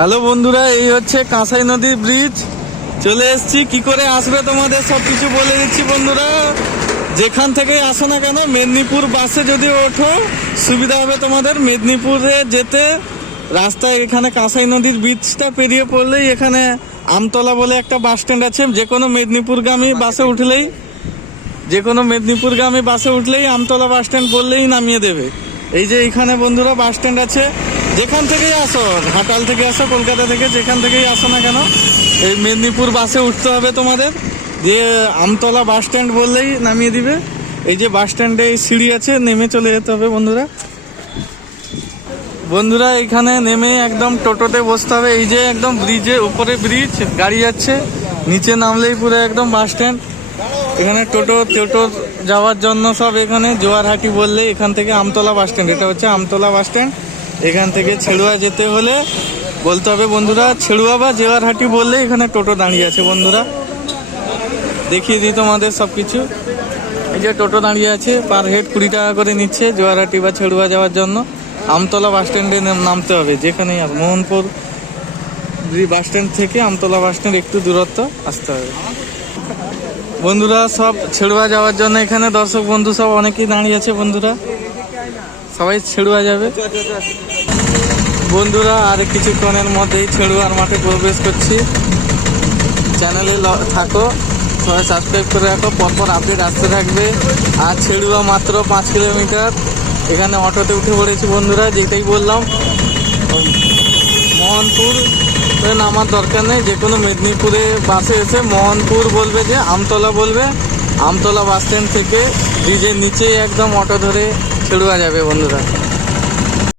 Hello বন্ধুরা, এই হচ্ছে কাঁসাই নদী ব্রিজ চলে এসেছি, কি করে আসবে তোমাদের সব কিছু বলে দিচ্ছি বন্ধুরা। যেখান থেকে আসো না কেন, মেদিনীপুর বাসে যদি ওঠো, সুবিধা হবে তোমাদের মেদিনীপুরে যেতে। রাস্তায় এখানে কাঁসাই নদীর ব্রিজটা পেরিয়ে পড়লেই এখানে আমতলা বলে একটা বাস স্ট্যান্ড আছে। যে কোনো মেদিনীপুরগামী বাসে উঠলেই যে কোনো মেদিনীপুরগামী বাসে উঠলেই আমতলা বাস স্ট্যান্ড বললেই নামিয়ে দেবে। এই যে এখানে বন্ধুরা বাস স্ট্যান্ড আছে। যেখান থেকেই আসো, ঘাটাল থেকে আসো, কলকাতা থেকে, যেখান থেকেই আসো না কেন, এই মেদিনীপুর বাসে উঠতে হবে তোমাদের। যে আমতলা বাস স্ট্যান্ড বললেই নামিয়ে দিবে। এই যে বাস স্ট্যান্ডে এই সিঁড়ি আছে, নেমে চলে যেতে হবে বন্ধুরা। বন্ধুরা, এখানে নেমে একদম টোটোতে বসতে হবে। এই যে একদম ব্রিজে উপরে ব্রিজ, গাড়ি যাচ্ছে। নিচে নামলেই পুরো একদম বাস স্ট্যান্ড। এখানে টোটো টোটো যাওয়ার জন্য সব এখানে জোয়ারহাটি বললে এখান থেকে আমতলা বাস স্ট্যান্ড। এটা হচ্ছে আমতলা বাস স্ট্যান্ড। এখান থেকে ছেড়ুয়া যেতে হলে বলতে হবে বন্ধুরা, ছেড়ুয়া বা জোয়ারহাটি বললে এখানে টোটো দাঁড়িয়ে আছে বন্ধুরা। দেখিয়ে দিই তোমাদের সব কিছু এই যে টোটো দাঁড়িয়ে আছে, পার হেড কুড়ি টাকা করে নিচ্ছে জোয়ারহাটি বা ছেড়ুয়া যাওয়ার জন্য। আমতলা বাস স্ট্যান্ডে নামতে হবে যেখানেই আর মোহনপুর বাস স্ট্যান্ড থেকে আমতলা বাস স্ট্যান্ড একটু দূরত্ব আসতে হবে। বন্ধুরা, সব ছেড়ুয়া যাওয়ার জন্য এখানে দর্শক বন্ধু সব অনেকেই দাঁড়িয়ে আছে বন্ধুরা। সবাই ছেড়ুয়া যাবে। বন্ধুরা, আর কিছুক্ষণের মধ্যেই ছেড়ুয়ার মাঠে প্রবেশ করছি। চ্যানেলে থাকো, সবাই সাবস্ক্রাইব করে রাখো, পরপর আপডেট আসতে থাকবে। আর ছেড়ুয়া মাত্র পাঁচ কিলোমিটার। এখানে অটোতে উঠে পড়েছি বন্ধুরা, যেটাই বললাম। মোহনপুর নামার দরকার নেই। যে কোনো মেদিনীপুরে বাসে এসে মোহনপুর বলবে যে, আমতলা বলবে। আমতলা বাস স্ট্যান্ড থেকে ব্রিজের নিচেই একদম অটো ধরে ছেড়ুয়া যাবে বন্ধুরা।